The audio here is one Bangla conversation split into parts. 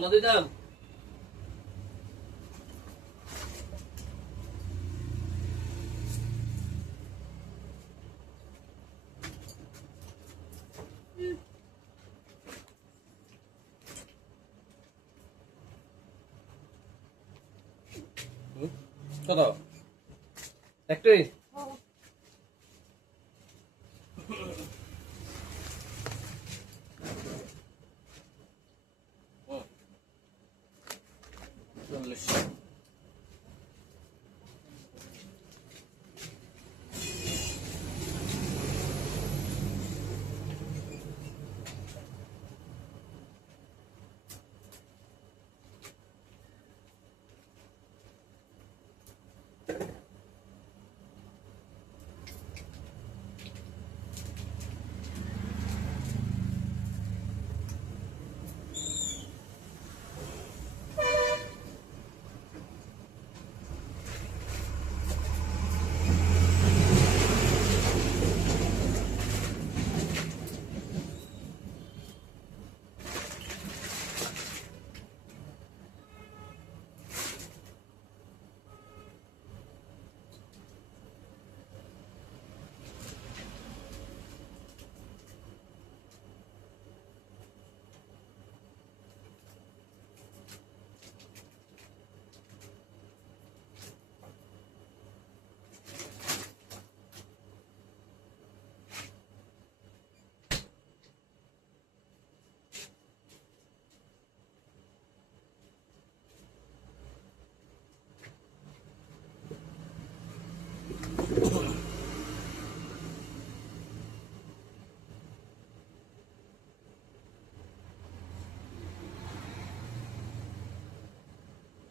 অন্য দিতাম কত একটাই চল্লিশ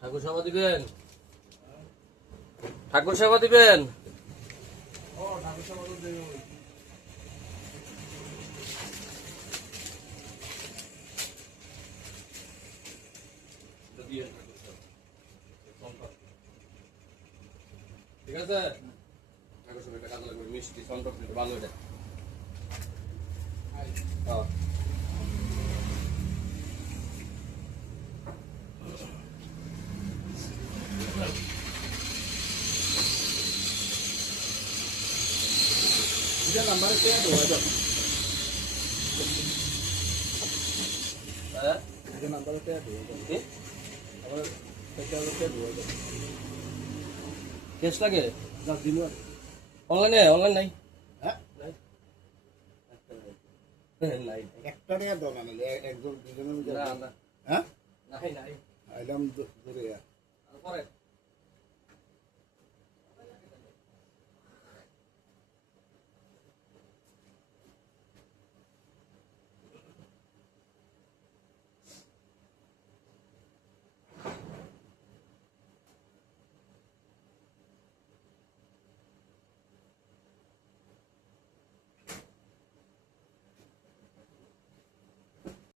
ঠাকুর সেবা দিবেন ঠাকুর সেবা দিবেন ঠিক আছে ঠাকুর সেবা কাজে লাগবে মিষ্টি সন্টক ভালো এটা হ্যাঁ Dia gambar saya dua aja. Dia gambar saya dua aja. Apa? Saya dua aja. Cash lagi? Dah di luar. Online ya? Online naik? Hah? Naik. Naik. Ekta niya daw na nila. Ekta dito na. Hah? Naik naik. Alam dure ya. Ano pare?